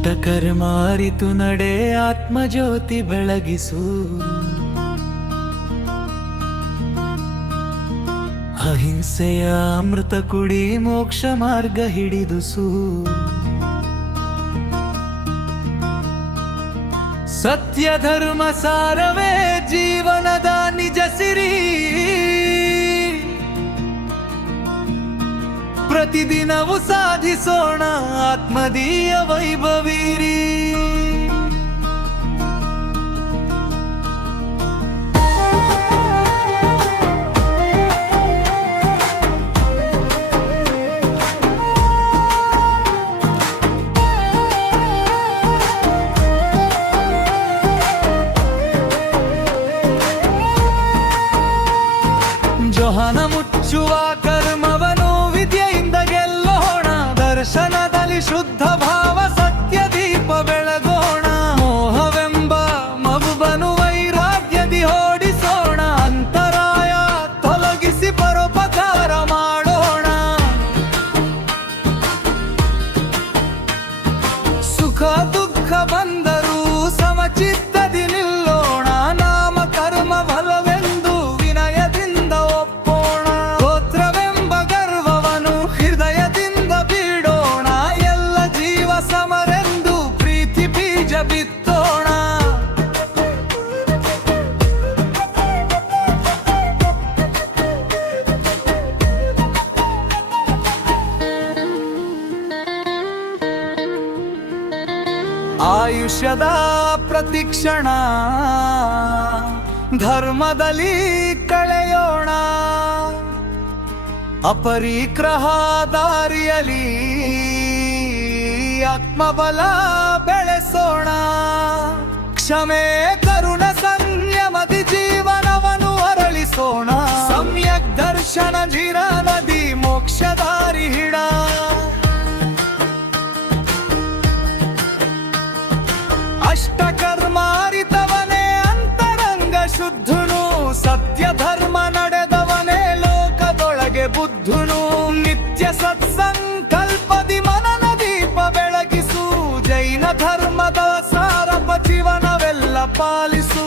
ಅಷ್ಟಕರ್ಮ ಅರಿತು ನಡೆ ಆತ್ಮಜ್ಯೋತಿ ಬೆಳಗಿಸು. ಅಹಿಂಸೆಯ ಅಮೃತ ಕುಡಿ ಮೋಕ್ಷ ಮಾರ್ಗ ಹಿಡಿದುಸು. ಸತ್ಯ ಧರ್ಮ ಸಾರವೇ ಜೀವನದ ನಿಜ ಸಿರಿ. ಪ್ರತಿದಿನವೂ ಸಾಧಿಸೋಣ ಆತ್ಮದೀಯ ವೈಭವೀರಿ. ಜೋಹನ ಮುಚ್ಚುವ ಕರ್ಮವನು ವಿದ್ಯೆಯಿಂದ ಗೆಲ್ಲೋಣ. ದರ್ಶನದಲ್ಲಿ ಶುದ್ಧ ಭಾವ ಸತ್ಯ ದೀಪ ಬೆಳಗೋಣ. ಮೋಹವೆಂಬ ಮಗುಬನು ವೈರಾಗ್ಯದಿ ಓಡಿಸೋಣ. ಅಂತರಾಯ ತೊಲಗಿಸಿ ಪರೋಪಕಾರ ಮಾಡೋಣ. ಸುಖ ದುಃಖ ಬಂದರೂ ಸಮಚಿತ್ತದಿ ನಿಲ್ಲೋಣ. ನಾಮ ಕರ್ಮ ಫಲವೆಂದು ವಿನಯದಿಂದ ಒಪ್ಪೋಣ. ಗೋತ್ರವೆಂಬ ಗರ್ವವನ್ನು ಹೃದಯದಿಂದ ಬಿಡೋಣ. ಎಲ್ಲ ಜೀವ ಸಮರೆಂದು ಪ್ರೀತಿ ಬೀಜ ಬಿತ್ತೋಣ. ಆಯುಷ್ಯದ ಪ್ರತಿಕ್ಷಣ ಧರ್ಮದಲ್ಲಿ ಕಳೆಯೋಣ. ಅಪರಿಗ್ರಹ ದಾರಿಯಲ್ಲಿ ಆತ್ಮಬಲ ಬೆಳೆಸೋಣ. ಕ್ಷಮೆ ಕರುಣ ಸಂಯಮದಿ ಜೀವನವನ್ನು ಅರಳಿಸೋಣ. ಸಮ್ಯಕ್ ದರ್ಶನ ಜಿರ ನದಿ ಮೋಕ್ಷ ದಾರಿ ಹಿಡ. ಅಷ್ಟಕರ್ಮ ಅರಿತವನೇ ಅಂತರಂಗ ಶುದ್ಧನು. ಸತ್ಯ ಧರ್ಮ ನಡೆದವನೇ ಲೋಕದೊಳಗೆ ಬುದ್ಧನು. ನಿತ್ಯ ಸತ್ಸಂಕಲ್ಪದಿ ಮನನ ದೀಪ ಬೆಳಗಿಸು. ಜೈನ ಧರ್ಮದ ಸಾರಪ ಜೀವನವೆಲ್ಲ ಪಾಲಿಸು.